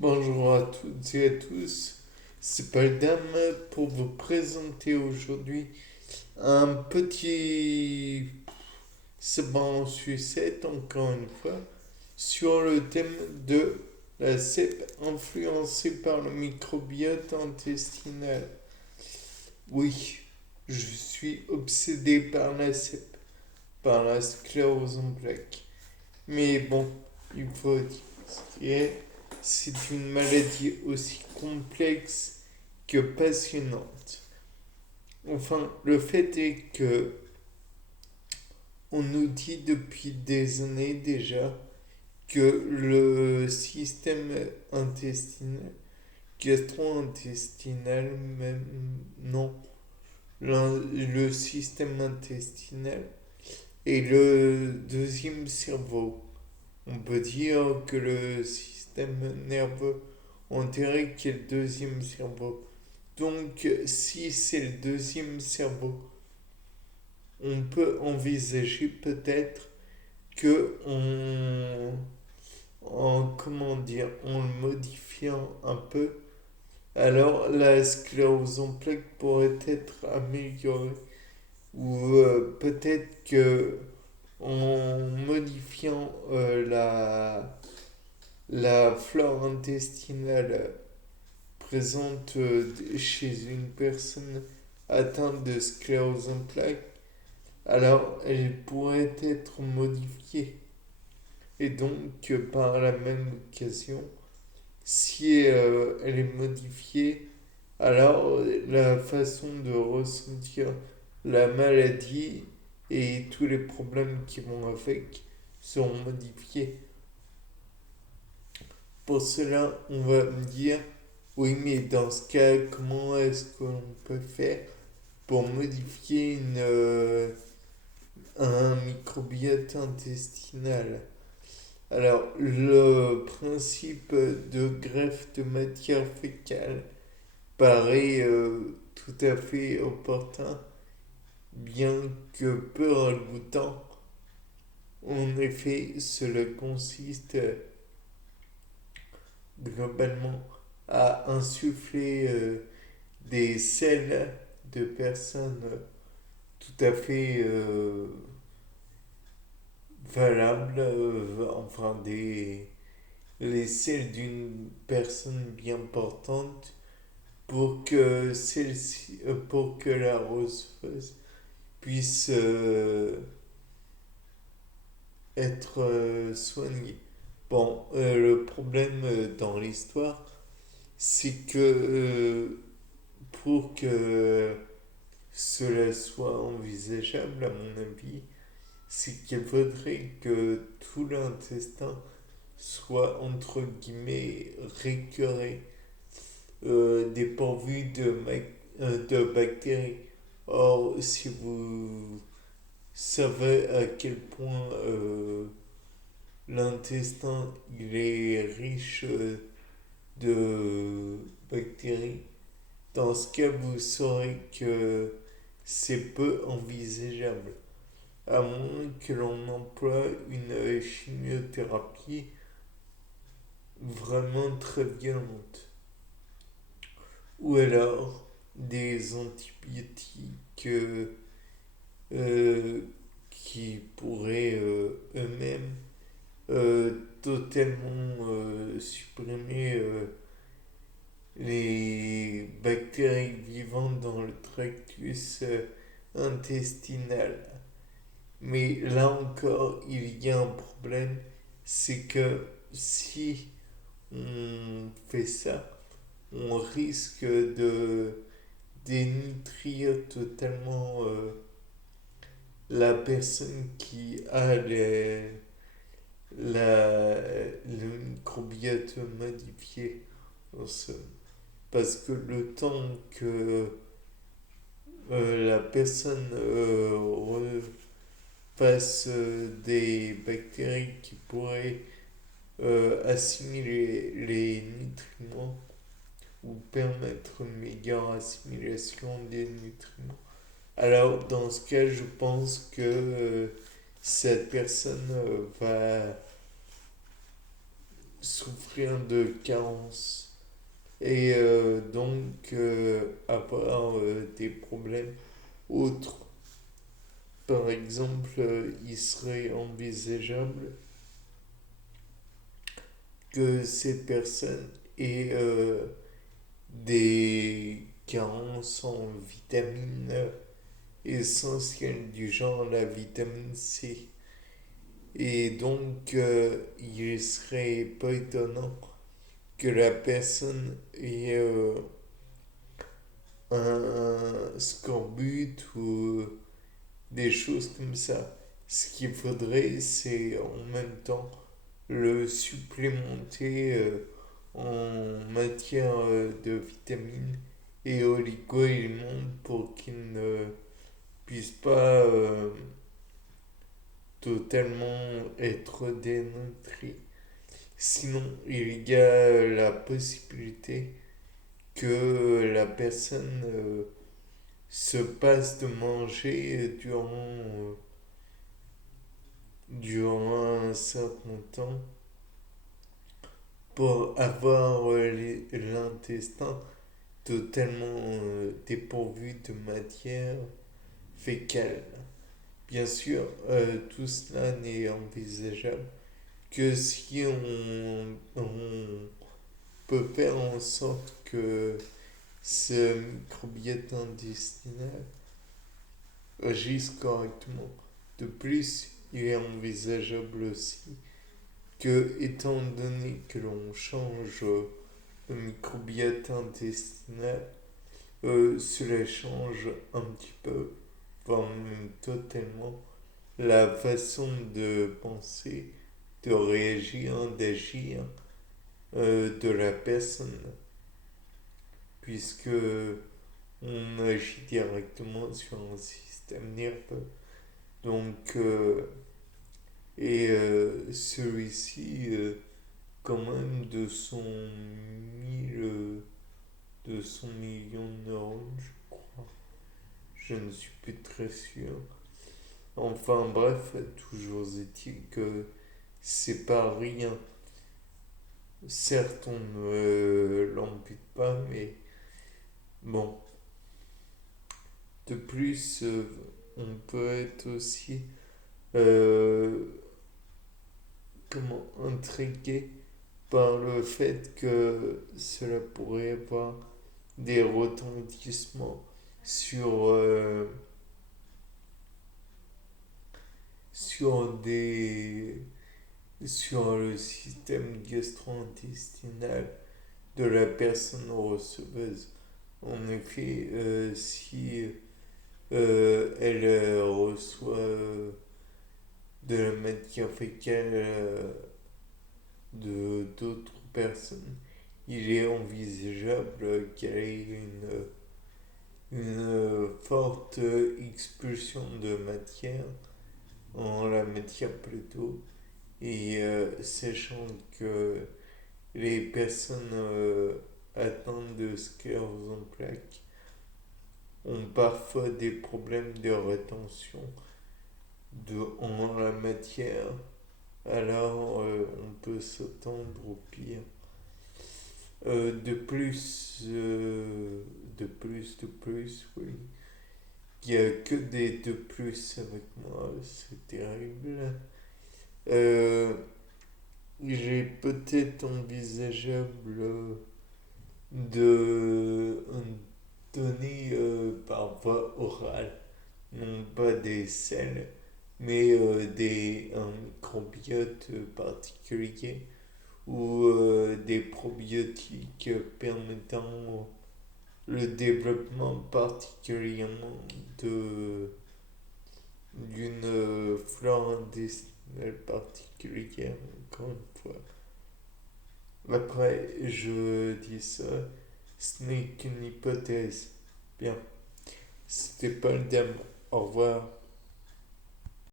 Bonjour à toutes et à tous, c'est Paldam pour vous présenter aujourd'hui un petit segment en sucette, encore une fois, sur le thème de la cèpe influencée par le microbiote intestinal. Oui, je suis obsédé par la cèpe, par la sclérose en plaques. Mais bon, il faut dire, c'est une maladie aussi complexe que passionnante. Enfin, le fait est que on nous dit depuis des années déjà que le système intestinal, gastro-intestinal, même non, le système intestinal est le deuxième cerveau. On peut dire que le système nerveux entérique est le deuxième cerveau. Donc, si c'est le deuxième cerveau, on peut envisager peut-être que comment dire, en le modifiant un peu, alors la sclérose en plaques pourrait être améliorée. Ou peut-être que en modifiant la flore intestinale présente chez une personne atteinte de sclérose en plaques, alors elle pourrait être modifiée. Et donc, par la même occasion, si elle est modifiée, alors la façon de ressentir la maladie et tous les problèmes qui vont avec seront modifiés. Pour cela, on va me dire, oui, mais dans ce cas, comment est-ce qu'on peut faire pour modifier un microbiote intestinal? Alors, le principe de greffe de matière fécale paraît tout à fait opportun, bien que peu ragoûtant. En effet, cela consiste globalement à insuffler des selles de personnes tout à fait valables, enfin les selles d'une personne bien portante pour que celle-ci, pour que la recevuse puisse être soignée. Bon, le problème dans l'histoire, c'est que pour que cela soit envisageable, à mon avis, c'est qu'il faudrait que tout l'intestin soit entre guillemets récuré, dépourvu de bactéries. Or, si vous savez à quel point l'intestin il est riche de bactéries, dans ce cas, vous saurez que c'est peu envisageable, à moins que l'on emploie une chimiothérapie vraiment très violente, ou alors des antibiotiques euh, qui pourraient eux-mêmes totalement supprimer les bactéries vivantes dans le tractus intestinal. Mais là encore, il y a un problème, c'est que si on fait ça, on risque de dénutrir totalement la personne qui a le microbiote modifié. Parce que le temps que la personne refasse des bactéries qui pourraient assimiler les nutriments ou permettre une meilleure assimilation des nutriments. Alors, dans ce cas, je pense que cette personne va souffrir de carence et donc avoir des problèmes autres. Par exemple, il serait envisageable que ces personnes aient des carences en vitamines essentielles du genre la vitamine C. Et donc, il serait pas étonnant que la personne ait un scorbut ou des choses comme ça. Ce qu'il faudrait, c'est en même temps le supplémenter en matière de vitamines et oligo-éléments pour qu'il ne puisse pas totalement être dénutri. Sinon, il y a la possibilité que la personne se passe de manger durant un certain temps pour avoir l'intestin totalement dépourvu de matière fécale. Bien sûr, tout cela n'est envisageable que si on peut faire en sorte que ce microbiote intestinal agisse correctement. De plus, il est envisageable aussi que, étant donné que l'on change le microbiote intestinal, cela change un petit peu, voire même totalement, la façon de penser, de réagir, d'agir de la personne, puisque on agit directement sur un système nerveux. Donc, celui-ci, quand même, de son million de neurones, je crois. Je ne suis plus très sûr. Enfin bref, toujours est-il que c'est pas rien. Certes, on ne l'ampute pas, mais bon. De plus, on peut être aussi euh, intrigué par le fait que cela pourrait avoir des retentissements sur, sur, des, sur le système gastro-intestinal de la personne receveuse. En effet, si elle reçoit de la matière fécale de d'autres personnes, il est envisageable qu'elle ait une forte expulsion de matière, en la matière plutôt, et sachant que les personnes atteintes de sclérose en plaques ont parfois des problèmes de rétention en la matière, alors on peut s'attendre au pire. De plus, oui. Il n'y a que des de plus avec moi, c'est terrible. Euh, j'ai peut-être envisageable de donner par voie orale, non pas des sels, mais un microbiote particulier ou des probiotiques permettant le développement particulièrement d'une flore intestinale particulière, encore une fois. Après, je dis ça, ce n'est qu'une hypothèse. Bien, c'était pas le thème. Au revoir.